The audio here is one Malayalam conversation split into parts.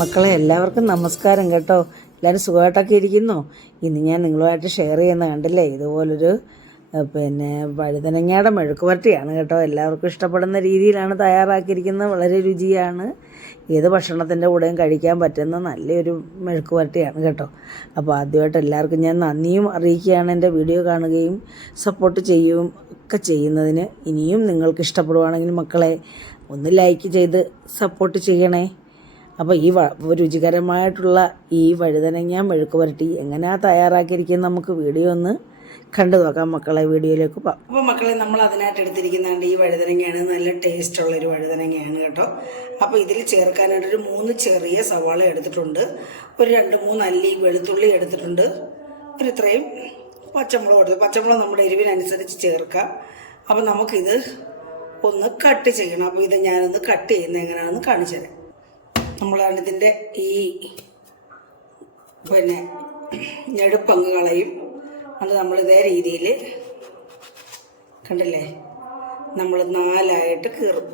മക്കളെ എല്ലാവർക്കും നമസ്കാരം കേട്ടോ. എല്ലാവരും സുഖമായിട്ടൊക്കെ ഇരിക്കുന്നോ? ഇന്ന് ഞാൻ നിങ്ങളുമായിട്ട് ഷെയർ ചെയ്യുന്ന കണ്ടില്ലേ, ഇതുപോലൊരു വഴുതനങ്ങയുടെ മെഴുക്കുവരട്ടിയാണ് കേട്ടോ. എല്ലാവർക്കും ഇഷ്ടപ്പെടുന്ന രീതിയിലാണ് തയ്യാറാക്കിയിരിക്കുന്നത്. വളരെ രുചിയാണ്. ഏത് ഭക്ഷണത്തിൻ്റെ കൂടെയും കഴിക്കാൻ പറ്റുന്ന നല്ലൊരു മെഴുക്കുവരട്ടിയാണ് കേട്ടോ. അപ്പോൾ ആദ്യമായിട്ട് എല്ലാവർക്കും ഞാൻ നന്ദിയും അറിയിക്കുകയാണ്, എൻ്റെ വീഡിയോ കാണുകയും സപ്പോർട്ട് ചെയ്യുകയും ഒക്കെ ചെയ്യുന്നതിന്. ഇനിയും നിങ്ങൾക്ക് ഇഷ്ടപ്പെടുവാണെങ്കിൽ മക്കളെ ഒന്ന് ലൈക്ക് ചെയ്ത് സപ്പോർട്ട് ചെയ്യണേ. അപ്പോൾ ഈ രുചികരമായിട്ടുള്ള ഈ വഴുതനങ്ങ മെഴുക്ക് പുരട്ടി എങ്ങനെയാണ് തയ്യാറാക്കിയിരിക്കുന്നത് നമുക്ക് വീഡിയോ ഒന്ന് കണ്ടു നോക്കാം മക്കളെ. വീഡിയോയിലേക്ക് പോകാം. അപ്പോൾ മക്കളെ, നമ്മൾ അതിനായിട്ട് എടുത്തിരിക്കുന്നതാണ് ഈ വഴുതനങ്ങയാണ്. നല്ല ടേസ്റ്റുള്ളൊരു വഴുതനങ്ങയാണ് കേട്ടോ. അപ്പോൾ ഇതിൽ ചേർക്കാനായിട്ടൊരു 3 ചെറിയ സവാള എടുത്തിട്ടുണ്ട്, ഒരു 2-3 അല്ലി വെളുത്തുള്ളി എടുത്തിട്ടുണ്ട്, ഒരു ഇത്രയും പച്ചമുളക് എടുത്തു. പച്ചമുളക് നമ്മുടെ എരിവിനനുസരിച്ച് ചേർക്കാം. അപ്പോൾ നമുക്കിത് ഒന്ന് കട്ട് ചെയ്യണം. അപ്പോൾ ഇത് ഞാനൊന്ന് കട്ട് ചെയ്യുന്നത് എങ്ങനെയാണെന്ന് കാണിച്ചു തരാം. നമ്മളാണ് ഇതിൻ്റെ ഈ ഞെടുപ്പങ്ങ് കളയും. അത് നമ്മൾ ഇതേ രീതിയിൽ കണ്ടില്ലേ, നമ്മൾ 4ആയിട്ട് കീറും.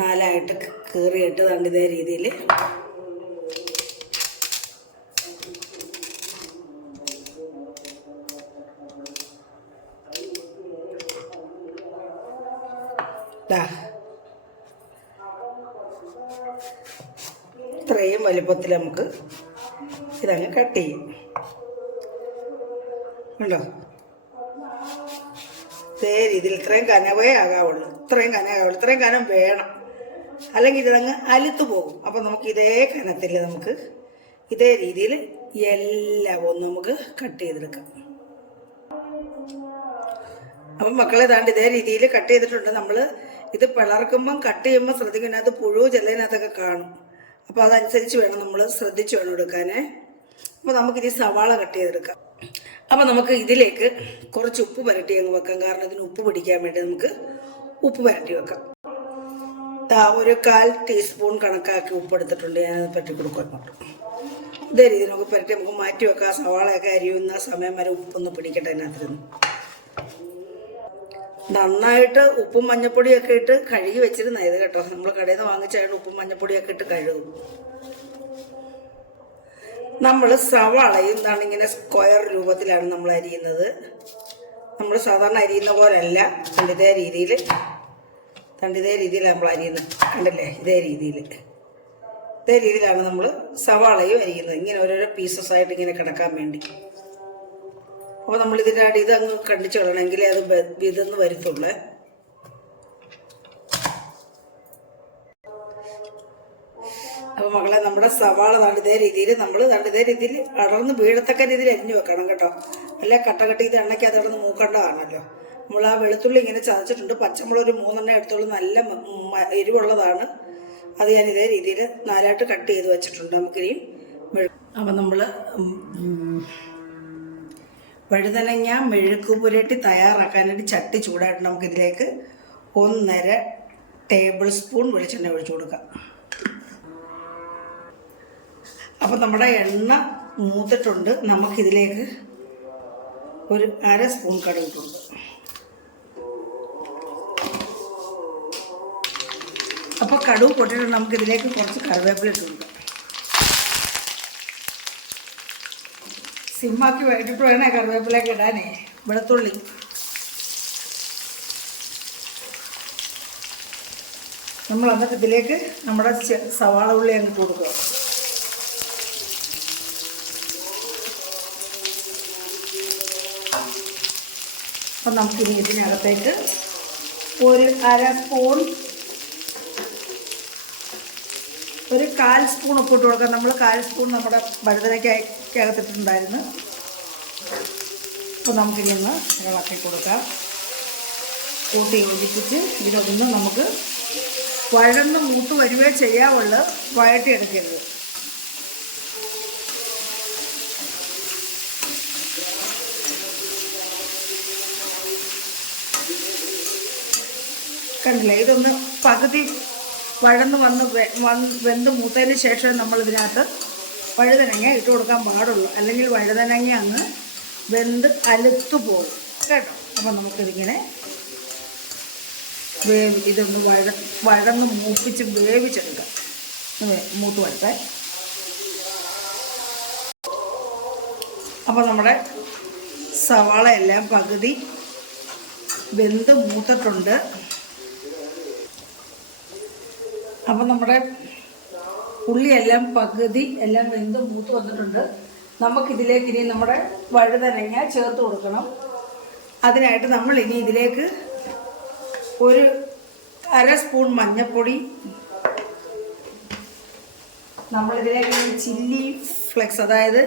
4ആയിട്ട് കീറിയിട്ട് കണ്ട് ഇതേ രീതിയിൽ ഇത്രയും വലുപ്പത്തിൽ നമുക്ക് ഇതങ്ങ് കട്ട് ചെയ്യും. ഉണ്ടോ? ഇതേ രീതിയിൽ ഇത്രയും കനവേ ആകാവുള്ളൂ. ഇത്രയും കനം വേണം, അല്ലെങ്കിൽ ഇതങ്ങ് അലുത്തു പോകും. അപ്പം നമുക്ക് ഇതേ കനത്തിൽ നമുക്ക് ഇതേ രീതിയിൽ എല്ലാം ഒന്ന് നമുക്ക് കട്ട് ചെയ്തെടുക്കാം. അപ്പം മക്കളെ താണ്ട് ഇതേ രീതിയിൽ കട്ട് ചെയ്തിട്ടുണ്ട്. നമ്മൾ ഇത് പിളർക്കുമ്പം കട്ട് ചെയ്യുമ്പോൾ ശ്രദ്ധിക്കണം, അത് പുഴു ചെല്ലതിനകത്തൊക്കെ കാണും. അപ്പോൾ അതനുസരിച്ച് വേണം നമ്മൾ ശ്രദ്ധിച്ച് വേണം എടുക്കാനേ. അപ്പോൾ നമുക്കിത് സവാള കട്ട് ചെയ്തെടുക്കാം. അപ്പോൾ നമുക്ക് ഇതിലേക്ക് കുറച്ച് ഉപ്പ് പുരട്ടി അങ്ങ് വെക്കാം. കാരണം ഇതിന് ഉപ്പ് പിടിക്കാൻ വേണ്ടി നമുക്ക് ഉപ്പ് പുരട്ടി വെക്കാം. ഒരു 1/4 ടീസ്പൂൺ കണക്കാക്കി ഉപ്പ് എടുത്തിട്ടുണ്ട്. ഞാനത് പറ്റി കൊടുക്കാം. ഇതേ രീതിയിൽ നമുക്ക് പുരട്ടി നമുക്ക് മാറ്റി വെക്കാം. സവാളയൊക്കെ അരിയുന്ന സമയം വരെ ഉപ്പൊന്ന് പിടിക്കട്ടെ അതിനകത്തിരുന്ന്. നന്നായിട്ട് ഉപ്പും മഞ്ഞപ്പൊടിയൊക്കെ ഇട്ട് കഴുകി വെച്ചിരുന്നത് കേട്ടോ. നമ്മൾ കടയിൽ നിന്ന് വാങ്ങിച്ചായിട്ട് ഉപ്പും മഞ്ഞപ്പൊടിയൊക്കെ ഇട്ട് കഴുകും. നമ്മൾ സവാളയും എന്താണ് ഇങ്ങനെ സ്ക്വയർ രൂപത്തിലാണ് നമ്മൾ അരിയുന്നത്. നമ്മൾ സാധാരണ അരിയുന്ന പോലല്ല. ഇതേ രീതിയിലാണ് നമ്മൾ അരിയുന്നത്. കണ്ടില്ലേ, ഇതേ രീതിയിലാണ് നമ്മൾ സവാളയും അരിയുന്നത്. ഇങ്ങനെ ഓരോരോ പീസസ് ആയിട്ട് ഇങ്ങനെ കിടക്കാൻ വേണ്ടി. അപ്പോൾ നമ്മൾ ഇതിനായിട്ട് ഇതങ്ങ് കണ്ടിച്ച് കളയണമെങ്കിൽ അത് വിതെന്ന് വരുത്തുള്ളൂ. അപ്പോൾ മക്കളെ, നമ്മുടെ സവാള ഇതേ രീതിയിൽ അടർന്ന് വീഴത്തക്ക രീതിയിൽ അരിഞ്ഞു വെക്കണം കേട്ടോ. അല്ല കട്ട ഇത് എണ്ണയ്ക്ക് അത് അടർന്ന് മൂക്കേണ്ടതാണല്ലോ. നമ്മൾ ആ വെളുത്തുള്ളി ഇങ്ങനെ ചതച്ചിട്ടുണ്ട്. പച്ചമുളക് ഒരു 3 എടുത്തോളൂ, നല്ല എരിവുള്ളതാണ്. അത് ഞാൻ ഇതേ രീതിയിൽ 4ആയിട്ട് കട്ട് ചെയ്ത് വെച്ചിട്ടുണ്ട്. നമുക്കിനിയും അപ്പം നമ്മൾ വഴുതനങ്ങ മെഴുക്ക് പുരട്ടി തയ്യാറാക്കാനായിട്ട് ചട്ടി ചൂടായിട്ട് നമുക്കിതിലേക്ക് 1.5 ടേബിൾ സ്പൂൺ വെളിച്ചെണ്ണ ഒഴിച്ചു കൊടുക്കാം. അപ്പം നമ്മുടെ എണ്ണ മൂത്തിട്ടുണ്ട്. നമുക്കിതിലേക്ക് ഒരു 1/2 സ്പൂൺ കടുകിട്ടുണ്ട്. അപ്പോൾ കടുക് പൊട്ടിയിട്ട് നമുക്കിതിലേക്ക് കുറച്ച് കറിവേപ്പില ഇട്ട് കൊടുക്കാം. സിമ്മാക്കി വൈകിട്ട് വേണേ കറിവേപ്പിലേക്ക് ഇടാനേ. വെളുത്തുള്ളി നമ്മൾ എന്നിട്ട് ഇതിലേക്ക് നമ്മുടെ സവാള ഉള്ളി അങ്ങോട്ട് കൊടുക്കുക. അപ്പം നമുക്കിനി ഇതിനകത്തേക്ക് ഒരു 1/2 സ്പൂൺ, ഒരു 1/4 സ്പൂൺ ഉപ്പിട്ട് കൊടുക്കാം. നമ്മൾ 1/4 സ്പൂൺ നമ്മുടെ വഴുതനയ്ക്കകത്തിട്ടുണ്ടായിരുന്നു. അപ്പോൾ നമുക്കിനി ഒന്ന് ഇളക്കി കൊടുക്കാം. കൂട്ടി യോജിപ്പിച്ച് ഇതിലൊന്ന് നമുക്ക് വഴന്ന് മൂത്ത് വരുവേ ചെയ്യാവുള്ളൂ, വഴറ്റിയെടുക്കരുത്. കണ്ടില്ലേ, ഇതൊന്ന് പകുതി വഴന്ന് വെന്ത് മൂത്തതിന് ശേഷം നമ്മൾ ഇതിനകത്ത് വഴുതനങ്ങ ഇട്ട് കൊടുക്കാൻ പാടുള്ളൂ. അല്ലെങ്കിൽ വഴുതനങ്ങ അങ്ങ് വെന്ത് അലുത്തു പോകും കേട്ടോ. അപ്പം നമുക്കിതിങ്ങനെ ഇതൊന്ന് വഴന്ന് മൂപ്പിച്ച് വേവിച്ചെടുക്കാം. മൂത്ത് വരട്ടെ. അപ്പോൾ നമ്മുടെ സവാള എല്ലാം പകുതി വെന്ത് മൂത്തിട്ടുണ്ട്. അപ്പം നമ്മുടെ ഉള്ളിയെല്ലാം പകുതി എല്ലാം വെന്ത് മൂത്ത് വന്നിട്ടുണ്ട്. നമുക്കിതിലേക്ക് ഇനി നമ്മുടെ വഴുതനങ്ങ ചേർത്ത് കൊടുക്കണം. അതിനായിട്ട് നമ്മൾ ഇനി ഇതിലേക്ക് ഒരു 1/2 സ്പൂൺ മഞ്ഞൾപ്പൊടി, നമ്മളിതിലേക്ക് ചില്ലി ഫ്ലെക്സ് അതായത്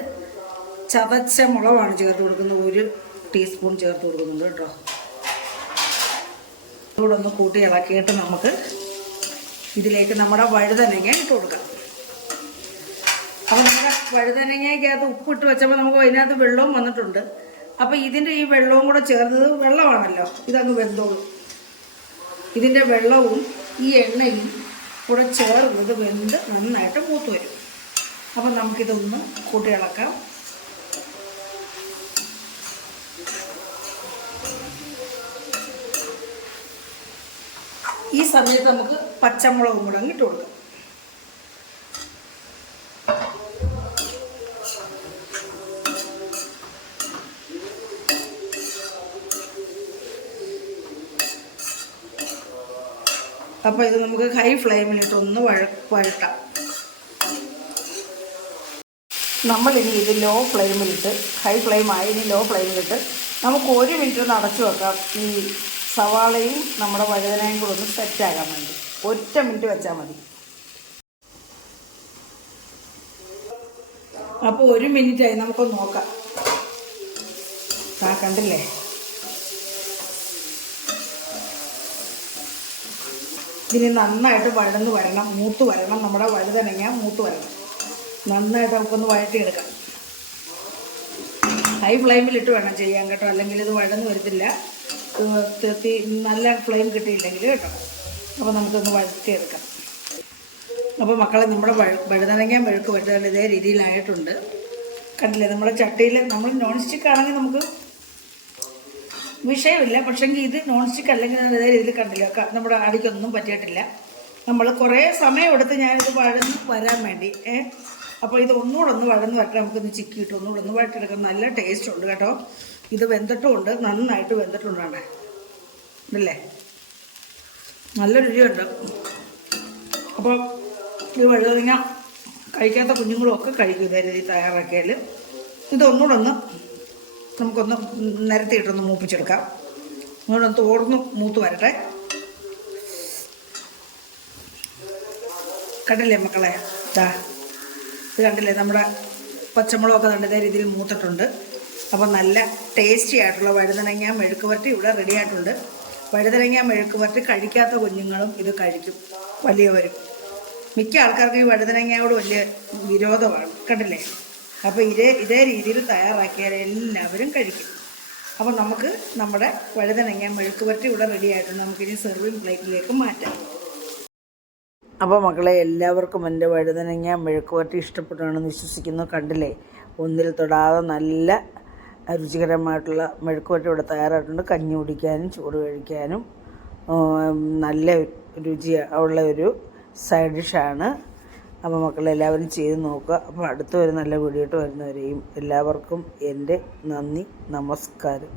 ചതച്ച മുളകാണ് ചേർത്ത് കൊടുക്കുന്നത്. 1 ടീസ്പൂൺ ചേർത്ത് കൊടുക്കുന്നുണ്ട് കേട്ടോ. ഇവിടെ ഒന്ന് കൂട്ടി ഇളക്കിയിട്ട് നമുക്ക് ഇതിലേക്ക് നമ്മുടെ വഴുതനങ്ങ ഇട്ട് കൊടുക്കാം. അപ്പോൾ നമ്മുടെ വഴുതനങ്ങയ്ക്കകത്ത് ഉപ്പിട്ട് വെച്ചപ്പോൾ നമുക്ക് അതിനകത്ത് വെള്ളവും വന്നിട്ടുണ്ട്. അപ്പോൾ ഇതിൻ്റെ ഈ വെള്ളവും കൂടെ ചേർന്നത് വെള്ളമാണല്ലോ, ഇതങ്ങ് വെന്തോളും. ഇതിൻ്റെ വെള്ളവും ഈ എണ്ണയും കൂടെ ചേർന്നത് വെന്ത് നന്നായിട്ട് മൂത്ത് വരും. അപ്പം നമുക്കിതൊന്ന് കൂട്ടി ഇളക്കാം. ഈ സമയത്ത് നമുക്ക് പച്ചമുളകും കൂടെ ഇട്ട് കൊടുക്കാം. അപ്പോൾ ഇത് നമുക്ക് ഹൈ ഫ്ലെയിമിലിട്ടൊന്ന് വഴട്ടാം. നമ്മളിനി ഇത് ലോ ഫ്ലെയിമിലിട്ട്, ഹൈ ഫ്ലെയിം ആയി ഇനി ലോ ഫ്ലെയിമിലിട്ട് നമുക്ക് 1 മിനിറ്റ് ഒന്ന് അടച്ചു വെക്കാം. ഈ സവാളയും നമ്മുടെ വഴുതനയും കൂടെ ഒന്ന് സെറ്റാകാൻ വേണ്ടി 1 മിനിറ്റ് വെച്ചാൽ മതി. അപ്പോൾ 1 മിനിറ്റായി, നമുക്കൊന്ന് നോക്കാം. കണ്ടില്ലേ, ഇതിന് നന്നായിട്ട് വഴന്ന് വരണം, മൂത്ത് വരണം. നമ്മുടെ വഴുതനങ്ങ മൂത്ത് വരണം. നന്നായിട്ട് നമുക്കൊന്ന് വഴറ്റിയെടുക്കാം. ഹൈ ഫ്ലെയിമിലിട്ട് വേണം ചെയ്യാൻ കേട്ടോ, അല്ലെങ്കിൽ ഇത് വഴന്ന് വരത്തില്ല. നല്ല ഫ്ലെയിം കിട്ടിയില്ലെങ്കിൽ കേട്ടോ. അപ്പോൾ നമുക്കൊന്ന് വഴറ്റിയെടുക്കാം. അപ്പോൾ മക്കളെ, നമ്മുടെ വഴുതനങ്ങ മെഴുക്ക് വരട്ടാൻ ഇതേ രീതിയിലായിട്ടുണ്ട്. കണ്ടില്ലേ, നമ്മുടെ ചട്ടിയിൽ നമ്മൾ നോൺ സ്റ്റിക്ക് ആണെങ്കിൽ നമുക്ക് വിഷയമില്ല. പക്ഷേങ്കിൽ ഇത് നോൺ സ്റ്റിക്ക് അല്ലെങ്കിൽ അതേ രീതിയിൽ കണ്ടില്ല, നമ്മുടെ അടിക്കൊന്നും പറ്റിയിട്ടില്ല. നമ്മൾ കുറേ സമയമെടുത്ത് ഞാനിത് വഴന്ന് വരാൻ വേണ്ടി അപ്പോൾ ഇത് ഒന്നുകൂടെ ഒന്ന് വഴന്ന് വരട്ടെ. നമുക്കൊന്ന് ചിക്കിയിട്ട് ഒന്നുകൂടെ ഒന്ന് വഴറ്റിയെടുക്കാം. നല്ല ടേസ്റ്റ് ഉണ്ട് കേട്ടോ. ഇത് വെന്തിട്ടുമുണ്ട്, നന്നായിട്ട് വെന്തിട്ടുണ്ടാണ് ഇല്ലേ, നല്ല രുചിയുണ്ട്. അപ്പോൾ ഇത് വഴുതനങ്ങ കഴിക്കാത്ത കുഞ്ഞുങ്ങളും ഒക്കെ കഴിക്കും ഇതേ രീതി തയ്യാറാക്കിയാൽ. ഇതൊന്നുകൂടെ ഒന്ന് നമുക്കൊന്ന് നിരത്തിയിട്ടൊന്ന് മൂപ്പിച്ചെടുക്കാം. അതുകൊണ്ടൊന്ന് തോർന്ന് മൂത്ത് വരട്ടെ. കണ്ടില്ലേ മക്കളെ, ഇത് കണ്ടില്ലേ, നമ്മുടെ പച്ചമുളകൊക്കെ നല്ല ഇതേ രീതിയിൽ മൂത്തിട്ടുണ്ട്. അപ്പോൾ നല്ല ടേസ്റ്റി ആയിട്ടുള്ള വഴുതനങ്ങ മെഴുക്ക് വരട്ടി ഇവിടെ റെഡി ആയിട്ടുണ്ട്. വഴുതനങ്ങ മെഴുക്ക് വരട്ടി കഴിക്കാത്ത കുഞ്ഞുങ്ങളും ഇത് കഴിക്കും, വലിയവരും. മിക്ക ആൾക്കാർക്കും ഈ വഴുതനങ്ങയോട് വലിയ വിരോധമാണ്, കണ്ടില്ലേ. അപ്പോൾ ഇതേ രീതിയിൽ തയ്യാറാക്കിയാൽ എല്ലാവരും കഴിക്കും. അപ്പോൾ നമുക്ക് നമ്മുടെ വഴുതനങ്ങ മെഴുക്ക് വരട്ടി ഇവിടെ റെഡി ആയിട്ടുണ്ട്. നമുക്കിനി സെർവിങ് പ്ലേറ്റിലേക്ക് മാറ്റാം. അപ്പോൾ മക്കളെ, എല്ലാവർക്കും എൻ്റെ വഴുതനങ്ങ മെഴുക്ക് വരട്ടി ഇഷ്ടപ്പെട്ടാണെന്ന് വിശ്വസിക്കുന്നു. കണ്ടില്ലേ, ഒന്നിൽ തൊടാതെ നല്ല രുചികരമായിട്ടുള്ള മെഴുക്ക് വരട്ടി ഇവിടെ തയ്യാറായിട്ടുണ്ട്. കഞ്ഞി കുടിക്കാനും ചോറ് കഴിക്കാനും നല്ല രുചി ഉള്ള ഒരു സൈഡ് ഡിഷാണ്. അപ്പോൾ മക്കളെല്ലാവരും ചെയ്ത് നോക്കുക. അപ്പോൾ അടുത്ത ഒരു നല്ല വീഡിയോ ആയിട്ട് വരുന്നവരെയും എല്ലാവർക്കും എൻ്റെ നന്ദി, നമസ്കാരം.